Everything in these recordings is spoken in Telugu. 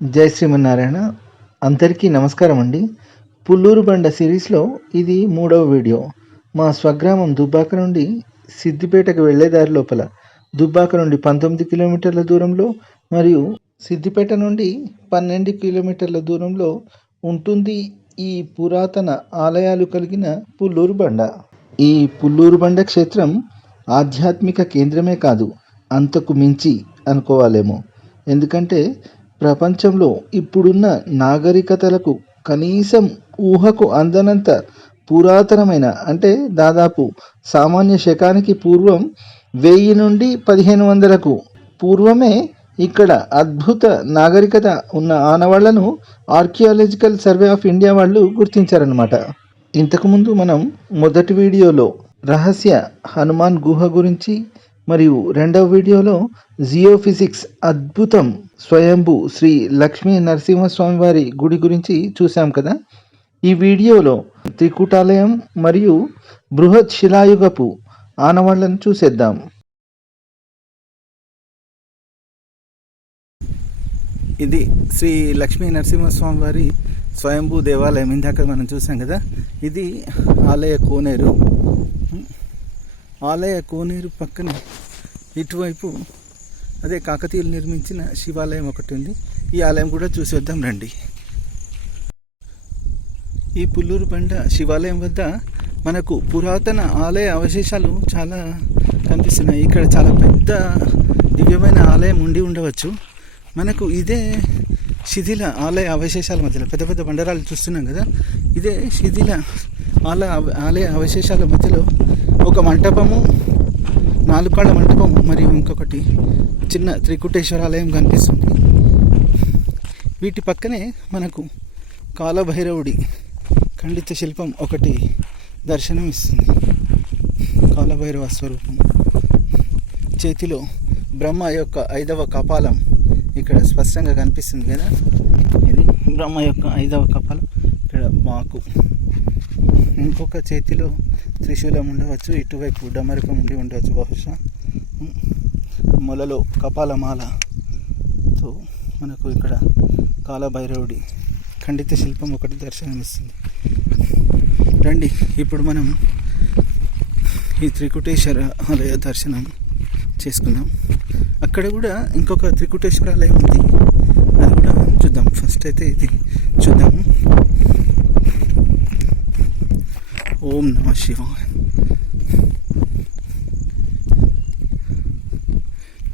జై శ్రీమన్నారాయణ. అందరికీ నమస్కారం అండి. పుల్లూరు బండ సిరీస్లో ఇది 3వ వీడియో. మా స్వగ్రామం దుబ్బాక నుండి సిద్దిపేటకు వెళ్ళే దారి లోపల దుబ్బాక నుండి 19 కిలోమీటర్ల దూరంలో మరియు సిద్దిపేట నుండి 12 కిలోమీటర్ల దూరంలో ఉంటుంది ఈ పురాతన ఆలయాలు కలిగిన పుల్లూరు బండ. ఈ పుల్లూరు బండ క్షేత్రం ఆధ్యాత్మిక కేంద్రమే కాదు, అంతకు మించి అనుకోవాలేమో. ఎందుకంటే ప్రపంచంలో ఇప్పుడున్న నాగరికతలకు కనీసం ఊహకు అందనంత పురాతనమైన, అంటే దాదాపు సామాన్య శకానికి పూర్వం 1000 నుండి 1500కు పూర్వమే ఇక్కడ అద్భుత నాగరికత ఉన్న ఆనవాళ్లను ఆర్కియాలజికల్ సర్వే ఆఫ్ ఇండియా వాళ్ళు గుర్తించారనమాట. ఇంతకుముందు మనం మొదటి వీడియోలో రహస్య హనుమాన్ గుహ గురించి మరియు రెండవ వీడియోలో జియోఫిజిక్స్ అద్భుతం స్వయంభూ శ్రీ లక్ష్మీ నరసింహస్వామి వారి గుడి గురించి చూసాం కదా. ఈ వీడియోలో త్రికూటాలయం మరియు బృహత్ శిలాయుగపు ఆనవాళ్లను చూసేద్దాం. ఇది శ్రీ లక్ష్మీ నరసింహస్వామి వారి స్వయంభూ దేవాలయం. ఇందాక మనం చూసాం కదా. ఇది ఆలయ కోనేరు. ఆలయ కోనేరు పక్కన ఇటువైపు అదే కాకతీయులు నిర్మించిన శివాలయం ఒకటి ఉంది. ఈ ఆలయం కూడా చూసేద్దాం రండి. ఈ పుల్లూరు బండ శివాలయం వద్ద మనకు పురాతన ఆలయ అవశేషాలు చాలా కనిపిస్తున్నాయి. ఇక్కడ చాలా పెద్ద దివ్యమైన ఆలయం ఉండి ఉండవచ్చు. మనకు ఇదే శిథిల ఆలయ అవశేషాల మధ్యలో పెద్ద పెద్ద బండరాలు చూస్తున్నాం కదా. ఇదే శిథిల ఆలయ అవశేషాల మధ్యలో ఒక మంటపము, 4 కాళ్ళ మంటపము మరియు ఇంకొకటి చిన్న త్రికుటేశ్వర ఆలయం కనిపిస్తుంది. వీటి పక్కనే మనకు కాలభైరవుడి ఖండిత శిల్పం ఒకటి దర్శనం ఇస్తుంది. కాలభైరవ స్వరూపం, చేతిలో బ్రహ్మ యొక్క 5వ కపాలం ఇక్కడ స్పష్టంగా కనిపిస్తుంది కదా. ఇది బ్రహ్మ యొక్క 5వ కపాలం. ఇక్కడ మాకు ఇంకొక చేతిలో త్రిశూలం ఉండవచ్చు, ఇటువైపు డమరకం ఉండి ఉండవచ్చు బహుశా. మొలలో కపాలమాలతో మనకు ఇక్కడ కాలభైరవుడి ఖండిత శిల్పం ఒకటి దర్శనమిస్తుంది. రండి, ఇప్పుడు మనం ఈ త్రికుటేశ్వర ఆలయ దర్శనం చేసుకుందాం. అక్కడ కూడా ఇంకొక త్రికుటేశ్వర ఆలయం ఉంది, అది కూడా చూద్దాం. ఫస్ట్ అయితే ఇది చూద్దాము. ఓం నమ శివాయ.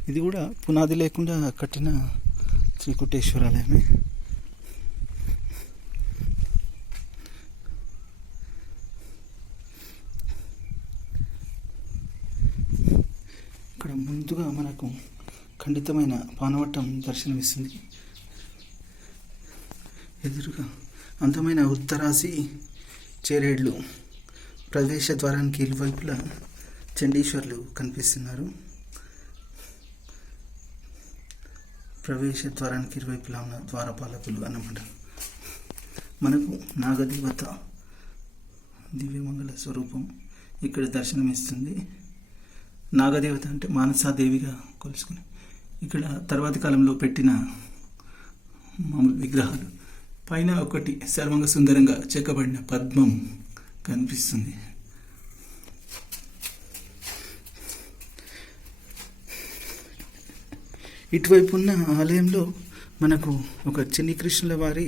ఇది కూడా పునాది లేకుండా కట్టిన శ్రీకుటేశ్వర ఆలయమే. ఇక్కడ ముందుగా మనకు ఖండితమైన పానవట్టం దర్శనమిస్తుంది. ఎదురుగా అందమైన ఉత్తరాసి చేరేడ్లు, ప్రవేశ ద్వారానికి ఇరువైపులా చండీశ్వర్లు కనిపిస్తున్నారు. ప్రవేశ ద్వారానికి ఇరువైపులా ఉన్న ద్వారపాలకులు అన్నమాట. మనకు నాగదేవత దివ్యమంగళ స్వరూపం ఇక్కడ దర్శనమిస్తుంది. నాగదేవత అంటే మానసాదేవిగా కొలుసుకుని ఇక్కడ తర్వాతి కాలంలో పెట్టిన మామూలు విగ్రహాలు. పైన ఒకటి సర్వంగ సుందరంగా చెక్కబడిన పద్మం కనిపిస్తుంది. ఇటువైపు ఉన్న ఆలయంలో మనకు ఒక చిన్ని కృష్ణుల వారి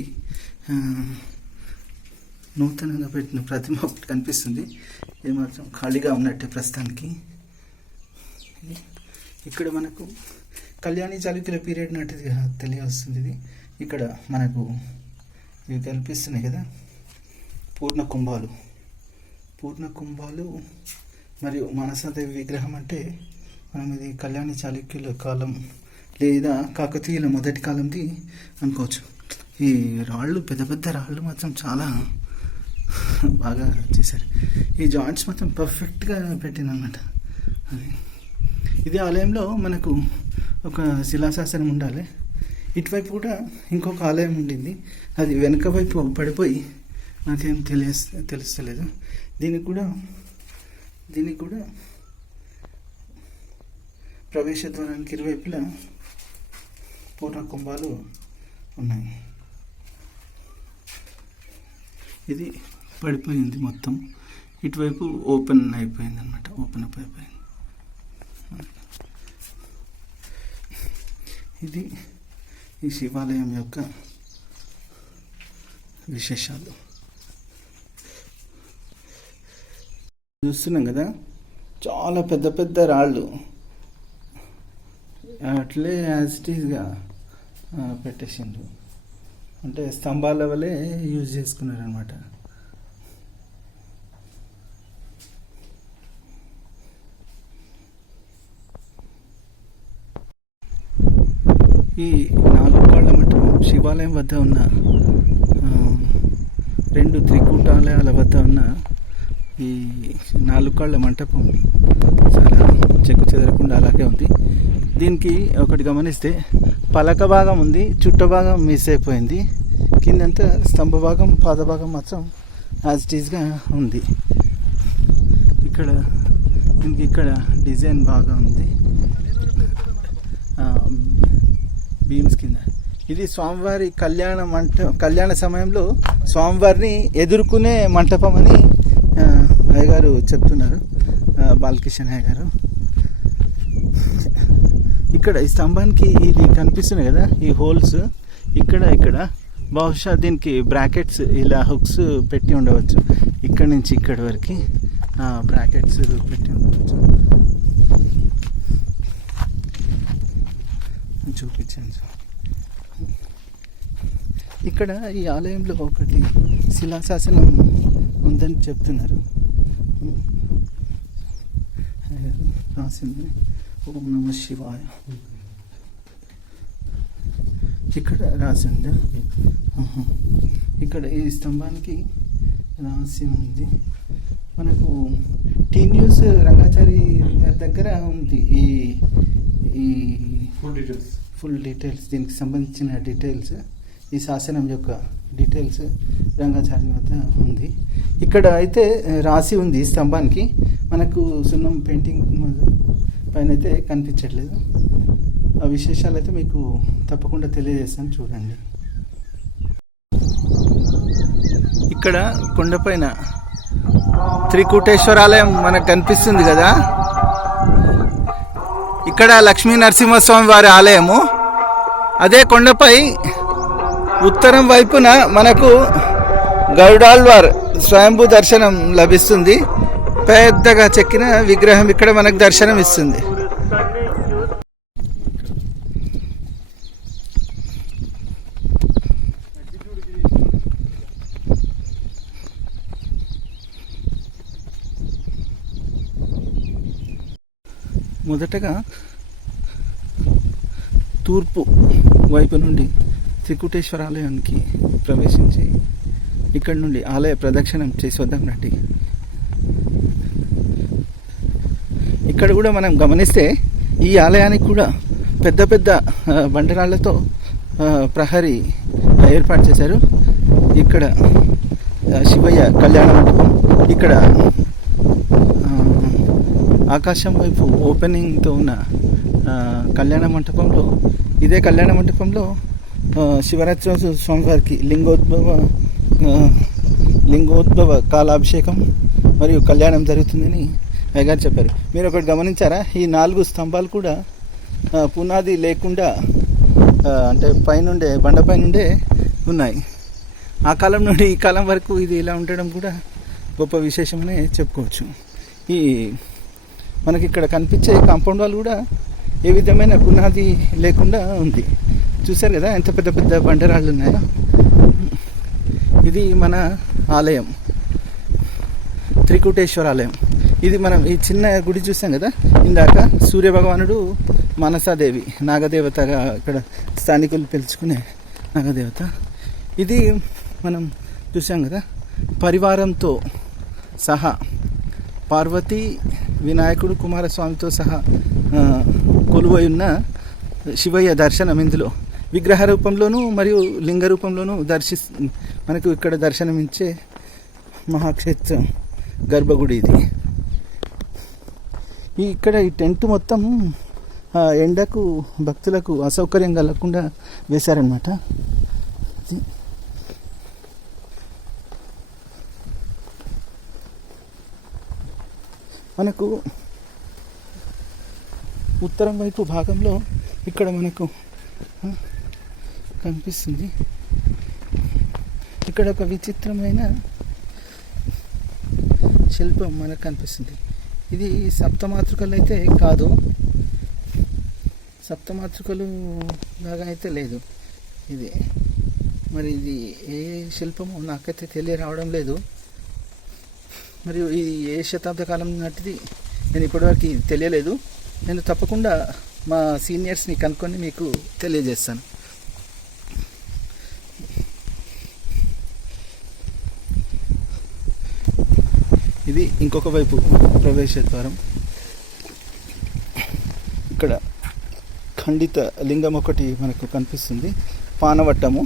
నూతనంగా పెట్టిన ప్రతిమ ఒకటి కనిపిస్తుంది. ఏమాత్రం ఖాళీగా ఉన్నట్టే ప్రస్తుతానికి. ఇక్కడ మనకు కళ్యాణి చాళుక్యుల పీరియడ్ నాటిది తెలియవస్తుంది. ఇది ఇక్కడ మనకు ఇవి కనిపిస్తున్నాయి కదా, పూర్ణ కుంభాలు మరియు మానసాదేవి విగ్రహం. అంటే మనం ఇది కళ్యాణి చాళుక్యుల కాలం లేదా కాకతీయుల మొదటి కాలంది అనుకోవచ్చు. ఈ రాళ్ళు, పెద్ద పెద్ద రాళ్ళు మాత్రం చాలా బాగా చేశారు. ఈ జాయింట్స్ మొత్తం పర్ఫెక్ట్గా పెట్టిందన్నమాట. ఇది ఆలయంలో మనకు ఒక శిలాశాసనం ఉండాలి. ఇటువైపు కూడా ఇంకొక ఆలయం ఉండింది, అది వెనక వైపు పడిపోయి నాకేం తెలుస్తలేదు. దీనికి కూడా ప్రవేశ ద్వారానికి ఇరువైపులా పూర్ణ కుంభాలు ఉన్నాయి. ఇది పడిపోయింది మొత్తం, ఇటువైపు ఓపెన్ అయిపోయింది అనమాట, ఓపెన్ అప్ అయిపోయింది. ఇది ఈ శివాలయం యొక్క విశేషాలు. చూస్తున్నాం కదా, చాలా పెద్ద పెద్ద రాళ్ళు అట్లే యాజ్ ఇట్ ఈస్గా పెట్టేసిండ్రు, అంటే స్తంభాల వల్లే యూజ్ చేసుకున్నారనమాట. ఈ 4 కాళ్ళ మంటపం శివాలయం వద్ద ఉన్న 2 త్రికూటాలయాల వద్ద ఉన్న ఈ 4 కాళ్ళ మంటపం చాలా చెక్కు చెదరకుండా అలాగే ఉంది. దీనికి ఒకటి గమనిస్తే పలక భాగం ఉంది, చుట్ట భాగం మిస్ అయిపోయింది, కిందంతా స్తంభ భాగం పాద భాగం మాత్రం యాజ్ ఇట్ ఈస్గా ఉంది. దీనికి ఇక్కడ డిజైన్ బాగా ఉంది, బీమ్స్ కింద. ఇది స్వామివారి కళ్యాణ సమయంలో స్వామివారిని ఎదుర్కొనే మంటపం అని అయ్యగారు చెప్తున్నారు, బాలకిషన్ అయ్య గారు. ఇక్కడ ఈ స్తంభానికి ఇది కనిపిస్తున్నాయి కదా, ఈ హోల్స్ ఇక్కడ బహుశా దీనికి బ్రాకెట్స్ ఇలా హుక్స్ పెట్టి ఉండవచ్చు, ఇక్కడ నుంచి ఇక్కడి వరకు బ్రాకెట్స్ పెట్టి ఉండవచ్చు. చూపించాను. ఇక్కడ ఈ ఆలయంలో ఒకటి శిలాశాసనం ఉందని చెప్తున్నారు, రాసింది ఓం నమ శివాయ, ఇక్కడ రాసింది. ఇక్కడ ఈ స్తంభానికి రాసి ఉంది. మనకు టీ న్యూస్ రంగాచారి దగ్గర ఉంది ఈ ఫుల్ డీటెయిల్స్, దీనికి సంబంధించిన డీటెయిల్స్, ఈ శాసనం యొక్క డీటెయిల్స్ రంగాచార్య వద్ద ఉంది. ఇక్కడ అయితే రాసి ఉంది ఈ స్తంభానికి, మనకు సున్నం పెయింటింగ్ పైన అయితే కనిపించట్లేదు. ఆ విశేషాలు అయితే మీకు తప్పకుండా తెలియజేస్తాను, చూడండి. ఇక్కడ కొండపైన త్రికూటేశ్వరాలయం మనకు కనిపిస్తుంది కదా, ఇక్కడ లక్ష్మీ నరసింహస్వామి వారి ఆలయము. అదే కొండపై ఉత్తరం వైపున మనకు గరుడాళ్వార్ స్వయంభూ దర్శనం లభిస్తుంది. పెద్దగా చెక్కిన విగ్రహం ఇక్కడ మనకు దర్శనం ఇస్తుంది. మొదటగా తూర్పు వైపు నుండి త్రికూటేశ్వర ఆలయానికి ప్రవేశించి ఇక్కడ నుండి ఆలయ ప్రదక్షిణం చేసి వద్దాం రండి. ఇక్కడ కూడా మనం గమనిస్తే ఈ ఆలయానికి కూడా పెద్ద పెద్ద బండరాళ్లతో ప్రహరీ ఏర్పాటు చేశారు. ఇక్కడ శివయ్య కళ్యాణ మంటపం, ఇక్కడ ఆకాశం వైపు ఓపెనింగ్తో ఉన్న కళ్యాణ మంటపంలో శివరాత్రి రోజు స్వామివారికి లింగోద్భవ కాలాభిషేకం మరియు కళ్యాణం జరుగుతుందని అయ్యగారు చెప్పారు. మీరు ఒకటి గమనించారా, ఈ 4 స్తంభాలు కూడా పునాది లేకుండా అంటే పైనుండే బండపైనుండే ఉన్నాయి. ఆ కాలం నుండి ఈ కాలం వరకు ఇది ఇలా ఉండడం కూడా గొప్ప విశేషమనే చెప్పుకోవచ్చు. ఈ మనకి ఇక్కడ కనిపించే కాంపౌండ్ వాళ్ళు కూడా ఏ విధమైన పునాది లేకుండా ఉంది. చూశారు కదా ఎంత పెద్ద పెద్ద బండరాళ్ళు ఉన్నాయో. ఇది మన ఆలయం, త్రికూటేశ్వర ఆలయం. ఇది మనం ఈ చిన్న గుడి చూసాం కదా ఇందాక, సూర్యభగవానుడు, మనసాదేవి నాగదేవతగా ఇక్కడ స్థానికులు పిలుచుకునే నాగదేవత. ఇది మనం చూసాం కదా పరివారంతో సహా, పార్వతి, వినాయకుడు, కుమారస్వామితో సహా కొలువై ఉన్న శివయ్య దర్శనం ఇందులో విగ్రహ రూపంలోనూ మరియు లింగ రూపంలోనూ మనకు ఇక్కడ దర్శనమిచ్చే మహాక్షేత్రం గర్భగుడి ఇది. ఇక్కడ ఈ టెంట్ మొత్తం ఎండకు భక్తులకు అసౌకర్యం కలగకుండా వేశారనమాట. మనకు ఉత్తరం వైపు భాగంలో ఇక్కడ మనకు కనిపిస్తుంది. ఇక్కడ ఒక విచిత్రమైన శిల్పం మనకు కనిపిస్తుంది. ఇది సప్తమాతృకలు అయితే కాదు, సప్తమాతృకలు లాగా అయితే లేదు ఇది. మరి ఇది ఏ శిల్పమో నాకైతే తెలియరావడం లేదు. మరియు ఇది ఏ శతాబ్ద కాలం నాటిది నేను ఇప్పటివరకు తెలియలేదు. నేను తప్పకుండా మా సీనియర్స్ని కనుక్కొని మీకు తెలియజేస్తాను. ఇది ఇంకొక వైపు ప్రవేశ ద్వారం. ఇక్కడ ఖండిత లింగం ఒకటి మనకు కనిపిస్తుంది, పానవట్టము.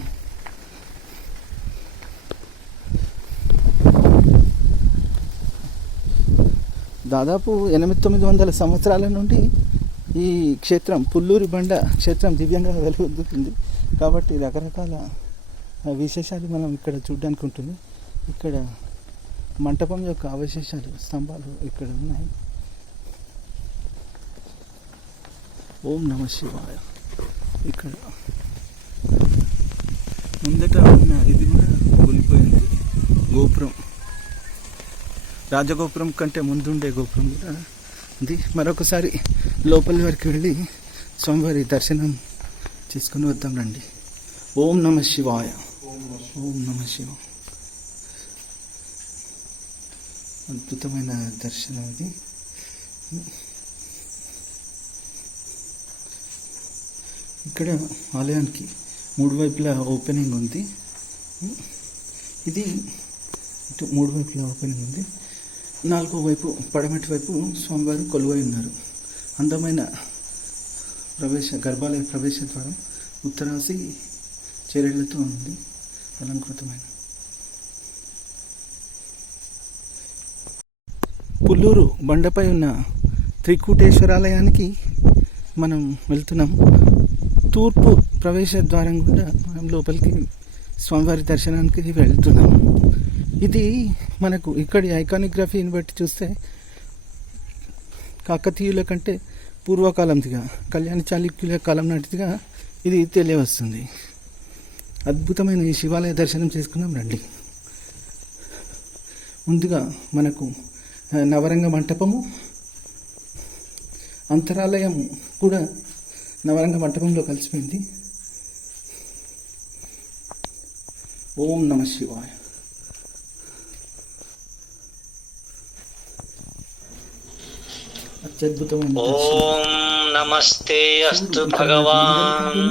దాదాపు 800-900 సంవత్సరాల నుండి ఈ క్షేత్రం పుల్లూరు బండ క్షేత్రం దివ్యంగా వెలుగొందుతుంది. కాబట్టి రకరకాల విశేషాలు మనం ఇక్కడ చూడడానికి ఉంటుంది. ఇక్కడ మంటపం యొక్క అవశేషాలు, స్తంభాలు ఇక్కడ ఉన్నాయి. ఓం నమ శివాయ. ఇక్కడ ముందట ఉన్న ఇది కూడా కూలిపోయింది గోపురం. రాజగోపురం కంటే ముందుండే గోపురం కూడా ఉంది. మరొకసారి లోపలి వరకు వెళ్ళి స్వామివారి దర్శనం చేసుకుని వద్దాం రండి. ఓం నమ శివాయ. ఓం నమ శివాయ. అద్భుతమైన దర్శనం ఇది. ఇక్కడ ఆలయానికి 3 వైపులా ఓపెనింగ్ ఉంది. ఇది ఇటు 3 వైపులా ఓపెనింగ్ ఉంది. 4వ వైపు పడమటి వైపు స్వామివారు కొలువై ఉన్నారు. అందమైన గర్భాలయ ప్రవేశ ద్వారం ఉత్తరాసి చేరేళ్లతో ఉంది, అలంకృతమైన. పుల్లూరు బండపై ఉన్న త్రికూటేశ్వరాలయానికి మనం వెళ్తున్నాం. తూర్పు ప్రవేశ ద్వారం గుండా మనం లోపలికి స్వామివారి దర్శనానికి వెళ్తున్నాం. ఇది మనకు ఇక్కడి ఐకానిగ్రఫీని బట్టి చూస్తే కాకతీయుల కంటే పూర్వకాలందిగా, కళ్యాణ చాళుక్యుల కాలం నాటిదిగా ఇది తెలియవస్తుంది. అద్భుతమైన ఈ శివాలయ దర్శనం చేసుకున్నాం రండి. ముందుగా మనకు నవరంగ మంటపము, అంతరాలయము కూడా నవరంగ మంటపంలో కలిసిపోయింది. ఓం నమ శివాయ. అత్యద్భుతమైన ఓం నమస్తే అస్తు భగవాన్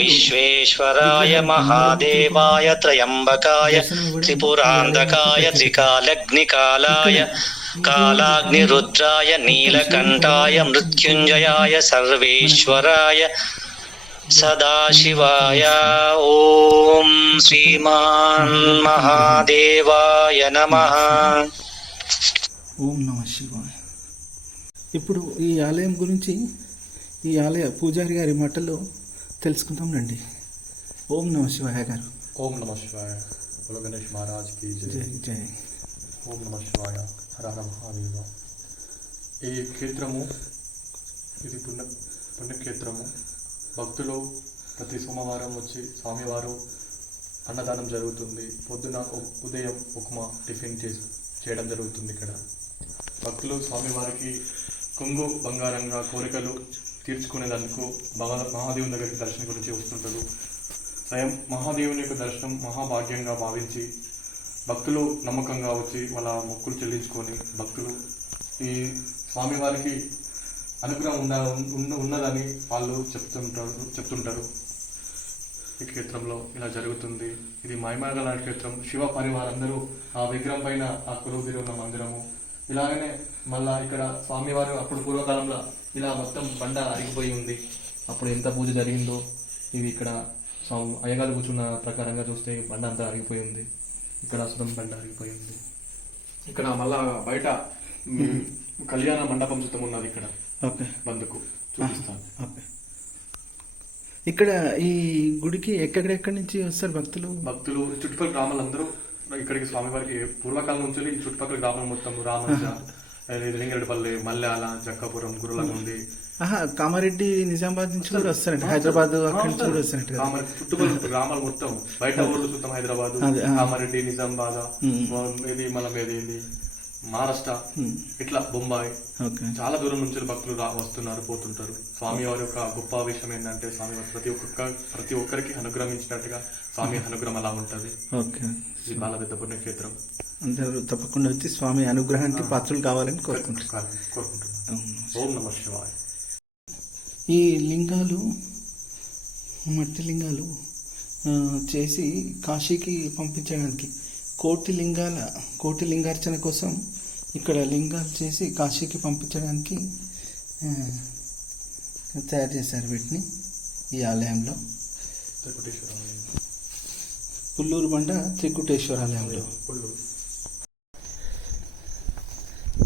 విశ్వేశ్వరాయ మహాదేవాయ త్రయంబకాయ త్రిపురాంధకాయ త్రికాలగ్నికాలాయ కాలాగ్నిరుద్రాయ నీలకంఠాయ మృత్యుంజయాయ సర్వేశ్వరాయ సదాశివాయ. ఓం శ్రీమాన్ మహాదేవాయ నమః. ఓం నమ శివాయ. ఇప్పుడు ఈ ఆలయం గురించి ఈ ఆలయ పూజారి గారి మాటల్లో తెలుసుకుందాం రండి. ఓం నమ శివాయ గారు. ఓం నమ శివాయ. బోలో గణేష్ మహారాజ్ కి జై. జై జై. ఓం నమ శివాయ. హర హర మహాదేవ. ఈ క్షేత్రము ఇది పుణ్యక్షేత్రము. భక్తులు ప్రతి సోమవారం వచ్చి స్వామివారు అన్నదానం జరుగుతుంది. పొద్దున ఉదయం ఉప్మా టిఫిన్ చేయడం జరుగుతుంది. ఇక్కడ భక్తులు స్వామివారికి కొంగు బంగారంగా కోరికలు తీర్చుకునేందుకు మహాదేవుని దగ్గరికి దర్శనం గురించి వస్తుంటారు. స్వయం మహాదేవుని యొక్క దర్శనం మహాభాగ్యంగా భావించి భక్తులు నమ్మకంగా వచ్చి వాళ్ళ మొక్కులు చెల్లించుకొని భక్తులు ఈ స్వామివారికి అనుగ్రహం ఉన్నదని వాళ్ళు చెప్తుంటారు. ఈ క్షేత్రంలో ఇలా జరుగుతుంది. ఇది మహిమగల క్షేత్రం. శివ పరివారందరూ ఆ విగ్రహం పైన ఆ కొలువుదీరి ఉన్న మందిరము. ఇలాగనే మళ్ళా ఇక్కడ స్వామివారు అప్పుడు పూర్వకాలంలో ఇలా మొత్తం బండ అరిగిపోయి ఉంది. అప్పుడు ఎంత పూజ జరిగిందో ఇది ఇక్కడ అయ్యగారు కూర్చున్న ప్రకారంగా చూస్తే బండ అంతా అరిగిపోయి ఉంది. ఇక్కడ అసలు బండ అరిగిపోయి ఉంది. ఇక్కడ మళ్ళా బయట కళ్యాణ మండపం సుతం ఉన్నది. ఇక్కడ ఓకే, బందుకు చూపిస్తాను. ఓకే. ఇక్కడ ఈ గుడికి ఎక్కడెక్కడి నుంచి వస్తారు భక్తులు? భక్తులు చుట్టుపక్కల గ్రామాలందరూ ఇక్కడికి స్వామివారికి పూర్వకాలం నుంచి ఈ చుట్టుపక్కల గ్రామాలు మొత్తం రామంజ, లింగరెడ్డిపల్లి, మల్యాల, జక్కాపురం, గురులగుండి, కామారెడ్డి, నిజామాబాద్ నుంచి కూడా వస్తారంట, హైదరాబాద్ అక్కడి నుంచి కూడా వస్తారంట. చుట్టుపక్కల గ్రామాలు మొత్తం బయట ఊర్లు చూద్దాం, హైదరాబాద్, కామారెడ్డి, నిజామాబాద్, ఇది మళ్ళీ ఇది మహారాష్ట్ర, ఇట్లా బొంబాయి, చాలా దూరం నుంచి భక్తులు వస్తున్నారు, పోతుంటారు. స్వామి వారి యొక్క గొప్ప విషయం ఏంటంటే స్వామి వారు ప్రతి ఒక్కరికి అనుగ్రహించినట్టుగా స్వామి అనుగ్రహం అలా ఉంటది. ఇది చాలా పెద్ద పుణ్యక్షేత్రం. అందరూ తప్పకుండా వచ్చి స్వామి అనుగ్రహానికి పాత్రలు కావాలని కోరుకుంటున్నాను. ఓం నమః శివాయ. ఈ లింగాలు, మట్టి లింగాలు చేసి కాశీకి పంపించడానికి కోటి లింగార్చన కోసం ఇక్కడ లింగాలు చేసి కాశీకి పంపించడానికి తయారు చేశారు వీటిని. ఈ ఆలయంలో పుల్లూరు బండ త్రికుటేశ్వర ఆలయంలో.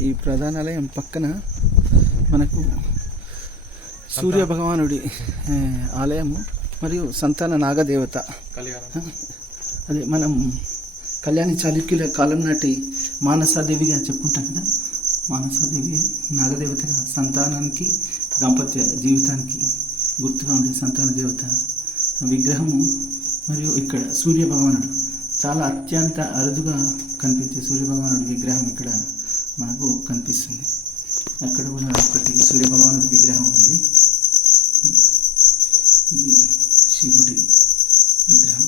ఈ ప్రధాన ఆలయం పక్కన మనకు సూర్య భగవానుడి ఆలయము మరియు సంతాన నాగదేవత, అదే మనం కళ్యాణి చాళుక్యుల కాలం నాటి మానసాదేవిగా చెప్పుకుంటాం కదా, మానసాదేవి నాగదేవతగా సంతానానికి, దాంపత్య జీవితానికి గుర్తుగా ఉండే సంతాన దేవత విగ్రహము. మరియు ఇక్కడ సూర్య భగవానుడు, చాలా అత్యంత అరుదుగా కనిపించే సూర్య భగవానుడి విగ్రహం ఇక్కడ మనకు కనిపిస్తుంది. అక్కడ కూడా ఒకటి సూర్య భగవానుడి విగ్రహం ఉంది. ఇది శివుడి విగ్రహం,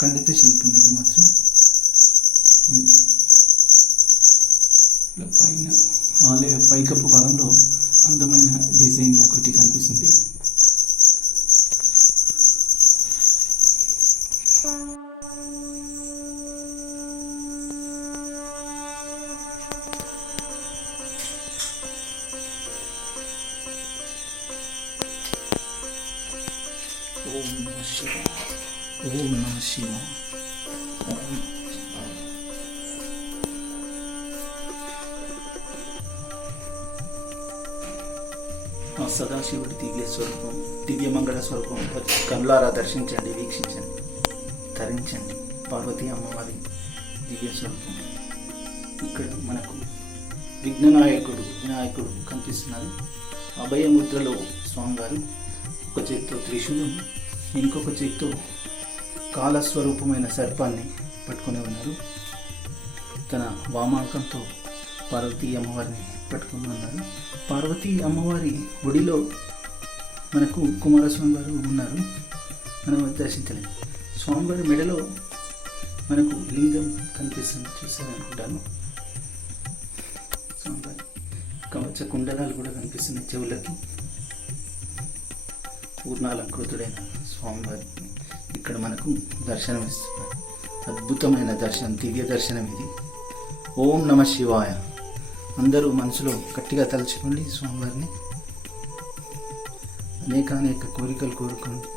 ఖండిత శిల్పం ఇది మాత్రం. ఇది పైన ఆలయ పైకప్పు భాగంలో అందమైన డిజైన్ ఒకటి కనిపిస్తుంది. ఓం నమః శివాయ, ఓం నమః శివాయ, ఓం ఆ సదాశివుడి దివ్య స్వరూపం, దివ్యమంగళ స్వరూపం కనులారా దర్శించండి, వీక్షించండి, తరించండి. పార్వతీ అమ్మవారి దివ్య స్వరూపం. ఇక్కడ మనకు వినాయకుడు కనిపిస్తున్నారు. అభయముద్రలో స్వామివారు ఒక చేతితో త్రిశూలం, ఇంకొక చేతితో కాలస్వరూపమైన సర్పాన్ని పట్టుకుని ఉన్నారు. తన వామాంకంతో పార్వతీ అమ్మవారిని పట్టుకుని ఉన్నారు. పార్వతీ అమ్మవారి ఒడిలో మనకు కుమారస్వామి వారు ఉన్నారు, మనం దర్శించలేదు. స్వామివారి మెడలో మనకు లింగం కనిపిస్తుంది, చూసారనుకుంటాను. స్వామివారి కవచ కుండలాలు కూడా కనిపిస్తున్నాయి చెవులకి. పూర్ణాలంకృతుడైన స్వామివారిని ఇక్కడ మనకు దర్శనం ఇస్తున్నారు. అద్భుతమైన దర్శనం, దివ్య దర్శనం ఇది. ఓం నమః శివాయ. అందరూ మనసులో గట్టిగా తలుచుకోండి స్వామివారిని. అనేక కోరికలు కోరుకోండి.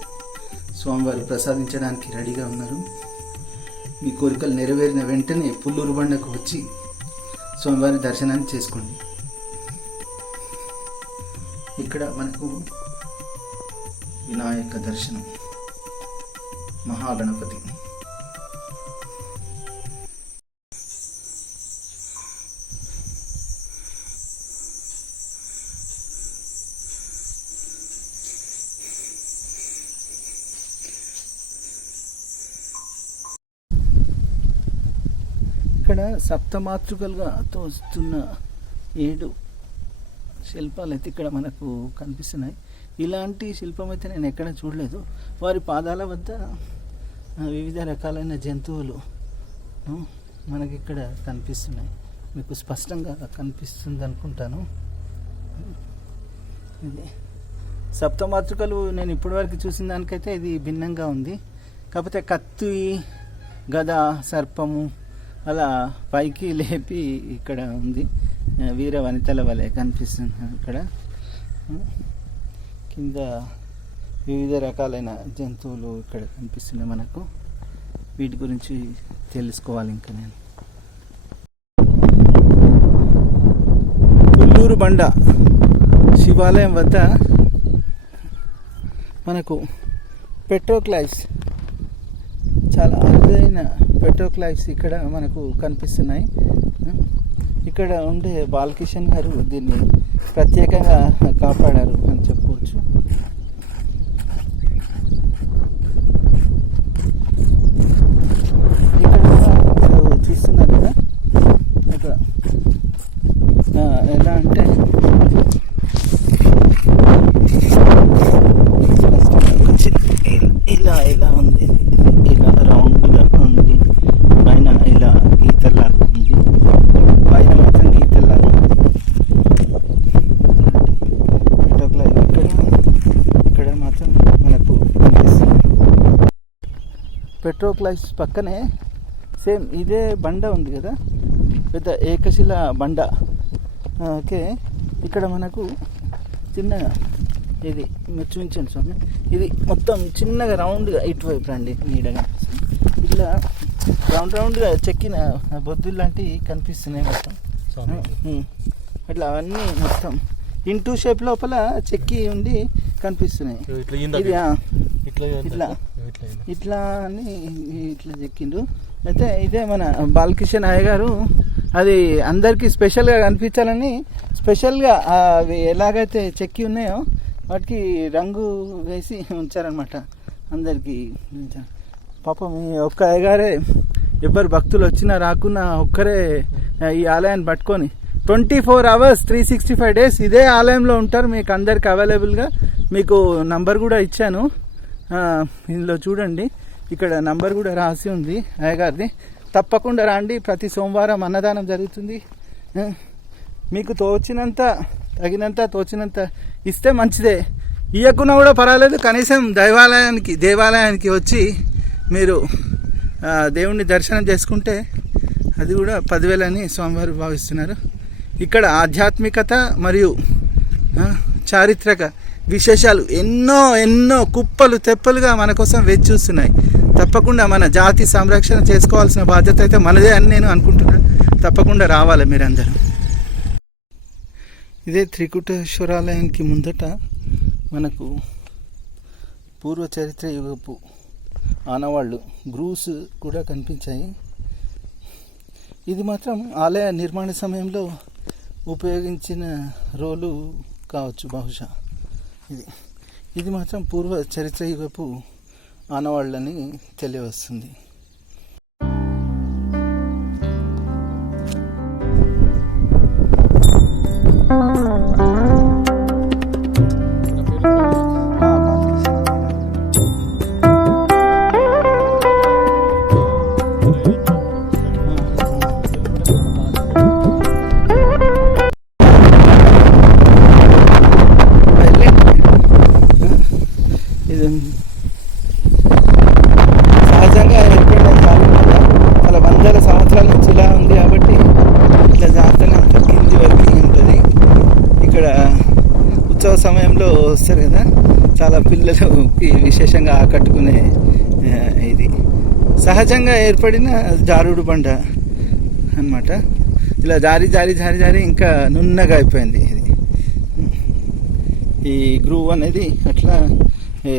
స్వామివారు ప్రసాదించడానికి రెడీగా ఉన్నారు. మీ కోరికలు నెరవేరిన వెంటనే పుల్లూరు బండకు వచ్చి స్వామివారి దర్శనాన్ని చేసుకోండి. ఇక్కడ మనకు వినాయక దర్శనం, మహాగణపతి, ఇక్కడ సప్తమాతృకలుగా తోస్తున్న 7 శిల్పాలు అయితే ఇక్కడ మనకు కనిపిస్తున్నాయి. ఇలాంటి శిల్పం అయితే నేను ఎక్కడ చూడలేదు. వారి పాదాల వద్ద వివిధ రకాలైన జంతువులు మనకి ఇక్కడ కనిపిస్తున్నాయి. మీకు స్పష్టంగా కనిపిస్తుంది అనుకుంటాను. ఇది సప్తమాతృకలు నేను ఇప్పటివరకు చూసిన దానికైతే ఇది భిన్నంగా ఉంది. కాకపోతే కత్తి, గద, సర్పము అలా పైకి లేపి ఇక్కడ ఉంది. వీర వనితల వలె కనిపిస్తుంది. ఇక్కడ కింద వివిధ రకాలైన జంతువులు ఇక్కడ కనిపిస్తున్నాయి మనకు. వీటి గురించి తెలుసుకోవాలి ఇంకా నేను. పుల్లూరు బండ శివాలయం వద్ద మనకు పెట్రోక్లైవ్స్, చాలా అరుదైన పెట్రోక్లైవ్స్ ఇక్కడ మనకు కనిపిస్తున్నాయి. ఇక్కడ ఉండే బాలకిషన్ గారు దీన్ని ప్రత్యేకంగా కాపాడారు అని చెప్పుకోవచ్చు. ఇక్కడ మీరు చూస్తున్నారు కదా, ఇక్కడ ఎలా అంటే ఇలా ఇలా ఉంది, ఇలా రౌండ్గా ఉంది, పైన ఇలా గీతలాగా ఉంది, పైన మాత్రం గీతలాగా. ఇక్కడ మాత్రం మనకు కనిపిస్తుంది. పెట్రోక్లైవ్స్ పక్కనే సేమ్ ఇదే బండ ఉంది కదా, పెద్ద ఏకశిల బండ. ఓకే, ఇక్కడ మనకు చిన్న ఇది మీరు చూపించండి స్వామి, ఇది మొత్తం చిన్నగా రౌండ్గా ఇటువైపు రండి నీడగా, ఇట్లా రౌండ్గా చెక్కిన బొద్దులు లాంటివి కనిపిస్తున్నాయి మొత్తం. అట్లా అవన్నీ మొత్తం ఇంటూ షేప్ లోపల చెక్కి ఉండి కనిపిస్తున్నాయి. ఇది ఇట్లా అని ఇట్లా చెక్కిండు. అయితే ఇదే మన బాలకిషన్ అయ్య గారు అది అందరికీ స్పెషల్గా కనిపించాలని స్పెషల్గా అవి ఎలాగైతే చెక్కి ఉన్నాయో వాటికి రంగు వేసి ఉంచారనమాట అందరికీ. పాపం ఈ ఒక్క అయ్యగారే, ఎవరు భక్తులు వచ్చినా రాకున్నా ఒక్కరే ఈ ఆలయాన్ని పట్టుకొని 24 hours 365 days ఇదే ఆలయంలో ఉంటారు. మీకు అందరికి అవైలబుల్గా మీకు నంబర్ కూడా ఇచ్చాను, ఇందులో చూడండి, ఇక్కడ నంబర్ కూడా రాసి ఉంది అయ్యగారిది. తప్పకుండా రండి, ప్రతి సోమవారం అన్నదానం జరుగుతుంది. మీకు తోచినంత తోచినంత ఇస్తే మంచిదే, ఇవ్వకున్నా కూడా పర్వాలేదు, కనీసం దేవాలయానికి వచ్చి మీరు దేవుణ్ణి దర్శనం చేసుకుంటే అది కూడా 10,000 అని స్వామివారు భావిస్తున్నారు. ఇక్కడ ఆధ్యాత్మికత మరియు చారిత్రక విశేషాలు ఎన్నో కుప్పలు తెప్పలుగా మన కోసం వేచి చూస్తున్నాయి. తప్పకుండా మన జాతి సంరక్షణ చేసుకోవాల్సిన బాధ్యత అయితే మనదే అని నేను అనుకుంటున్నాను. తప్పకుండా రావాలి మీరందరూ. ఇదే త్రికుటేశ్వరాలయానికి ముందట మనకు పూర్వ చరిత్ర యుగపు ఆనవాళ్ళు గ్రూవ్స్ కూడా కనిపించాయి. ఇది మాత్రం ఆలయ నిర్మాణ సమయంలో ఉపయోగించిన రోలు కావచ్చు బహుశా. ఇది మాత్రం పూర్వ చరిత్ర యుగపు ఆనవాళ్ళని తెలియవస్తుంది. సహజంగా ఏర్పడిన చాలా వందల సంవత్సరాల నుంచి ఇలా ఉంది కాబట్టి ఇట్లా జాతర అంతా కింది వరకు ఉంటుంది. ఇక్కడ ఉత్సవ సమయంలో వస్తారు కదా, చాలా పిల్లలకి విశేషంగా ఆకట్టుకునే ఇది సహజంగా ఏర్పడిన జారుడు బండ అన్నమాట. ఇలా జారి ఇంకా నున్నగా అయిపోయింది ఇది. ఈ గ్రూవ్ అనేది అట్లా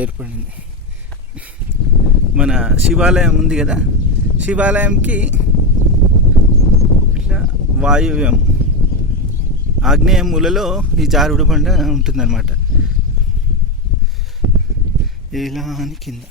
ఏర్పడింది. మన శివాలయం ఉంది కదా, శివాలయంకి ఇట్లా వాయువ్యం ఆగ్నేయ మూలలో ఈ జారుడు బండ ఉంటుందన్నమాట. ఇలా అని కింద